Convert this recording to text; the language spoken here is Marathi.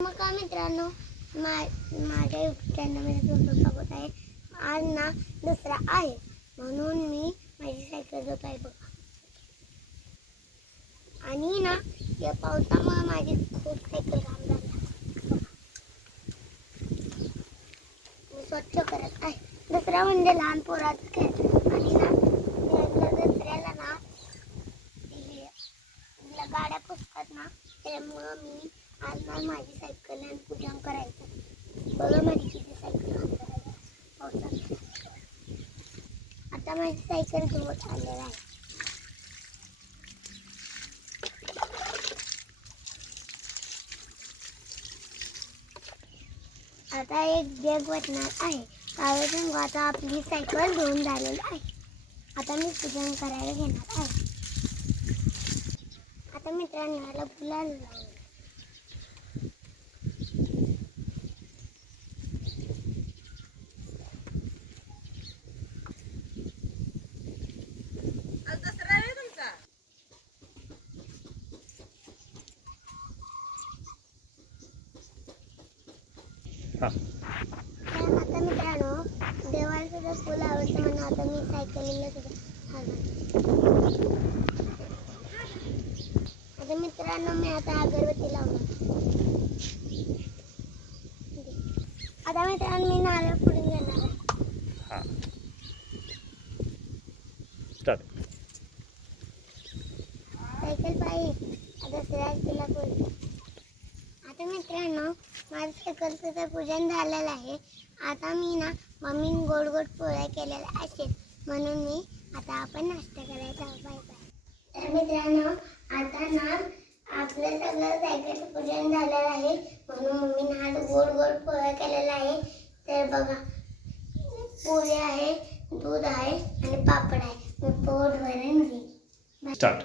नमस्कार मित्रांनो, माझ्या यूट्यूब चॅनलमध्ये तुमचं स्वागत आहे. आज ना दसरा आहे म्हणून मी माझी सायकल धुत आहे बघा. आणि ना या पावसामुळे माझी खूप सायकल घाम झाला. मी स्वच्छ करत आहे. दसरा म्हणजे लहान पोराचा खेळ. आणि ना दसऱ्याला ना गाड्या पुसतात ना, त्यामुळं मी आज ना माझी सायकल आणि पूजन करायचं. बघा माझी किती सायकल पावसात. आता माझी सायकल धुवत आलेला आहे. आता एक जग वाटणार आहे. कारण आता आपली सायकल धुवून झालेली आहे. आता मी पूजन करायला घेणार आहे. आता मित्रांनो याला गुलाल लावू. आता मित्रांनो देवाला सुद्धा फुल आवडतं म्हणून आता मी सायकलीला सुद्धा आता मित्रांनो मी आता अगरबत्ती लावणार. आता मित्रांनो मी नारळ फोडून घेणार आहे. सायकल पाहिजे दसऱ्या तिला बोल. आता मित्रांनो माझ्या सायकलचं तर पूजन झालेलं आहे. आता मी ना मम्मीने गोड गोड पोळ्या केलेल्या असेल म्हणून मी आता आपण नाश्ता करायचा. Bye bye. तर मित्रांनो आता ना आपलं सगळं सायकलचं पूजन झालेलं आहे म्हणून मम्मीने आज गोड गोड पोळ्या केलेल्या आहे. तर बघा पोळी आहे, दूध आहे आणि पापड आहे. मी पोट भरून घेईन. स्टार्ट.